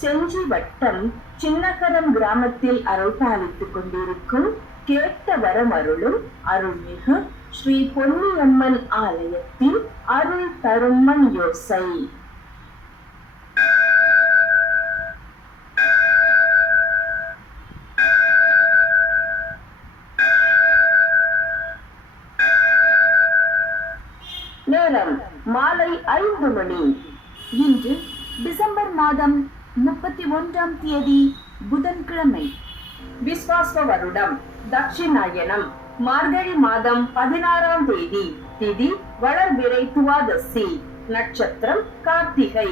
செஞ்சி வட்டம் சின்னகரம் கிராமத்தில் அருள் பாலித்துக் கொண்டிருக்கும் கேட்ட வரம் அருளும் அருள்மிகு ஸ்ரீ பொன்னியம்மன் ஆலயத்தின் அருள் தரும் மண் யோசை. நேரம் மாலை 5 மணி. இன்று டிசம்பர் மாதம் 31ஆம் தேதி புதன்கிழமை. விஸ்வாச வருடம் தட்சிணாயனம் மார்கழி மாதம் 16ஆம் தேதி. திதி வளர்பிறை துவாதசி. நட்சத்திரம் கார்த்திகை.